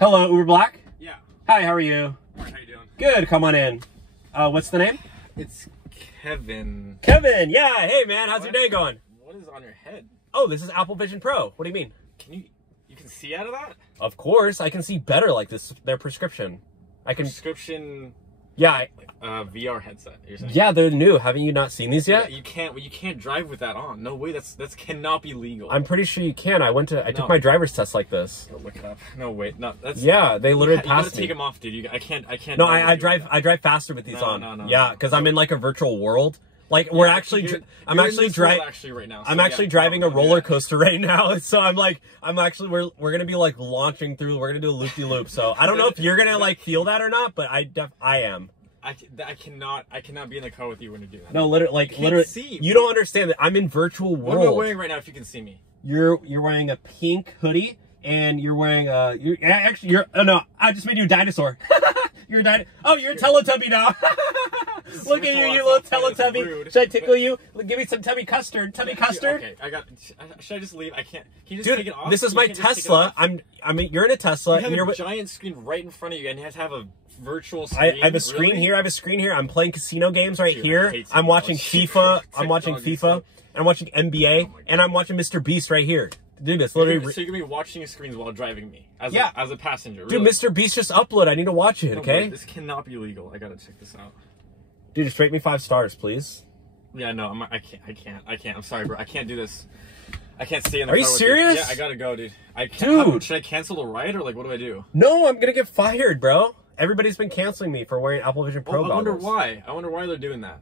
Hello, Uber Black? Yeah. Hi, how are you? Alright, how you doing? Good, come on in. What's the name? It's Kevin. Kevin, yeah. Hey, man, how's your day going? What is on your head? Oh, this is Apple Vision Pro. What do you mean? You can see out of that? Of course, I can see better like this. Their prescription. I can. Prescription. Yeah. VR headset. You're saying? Yeah, they're new. Haven't you not seen these yet? Yeah, you can't drive with that on. No way. That cannot be legal. I'm pretty sure you can. I took my driver's test like this. Go look it up. No, wait. No, that's. Yeah, they literally passed me. You gotta take them off, dude. I can't. No, I drive faster with these on. No. Yeah, because I'm in like a virtual world. Like I'm actually right now. I'm actually driving a roller coaster right now. So we're gonna be like launching through. We're gonna do a loop de loop. So I don't know if you're gonna like feel that or not, but I am. I cannot be in the car with you when you do that. No, literally, see. You don't understand that I'm in virtual world. What am I wearing right now? If you can see me, you're wearing a pink hoodie and you're wearing oh no, I just made you a dinosaur. You're a you're a Teletubby now. Look at you little Teletubby. Should I tickle you? Give me some tummy custard. Tummy custard. Okay, should I just leave? I can't. Can you just Dude, take it off? This is my Tesla. You're in a Tesla. You have a giant screen right in front of you, and you have to have a virtual screen. I have a screen here. I have a screen here. I'm playing casino games right here. I'm watching FIFA. I'm watching FIFA. I'm watching NBA, and I'm watching Mr. Beast right here. Dude, it's literally. So you're gonna be watching screens while driving me as a passenger. Really? Dude, Mr. Beast just uploaded. I need to watch it. Okay. Wait, this cannot be legal. I gotta check this out. Dude, just rate me 5 stars, please. Yeah, no, I can't. I'm sorry, bro. I can't do this. I can't stay in the car. Are you serious? You. Yeah, I gotta go, dude. Dude, should I cancel the ride or like what do I do? No, I'm gonna get fired, bro. Everybody's been canceling me for wearing Apple Vision Pro goggles. I wonder why. I wonder why they're doing that.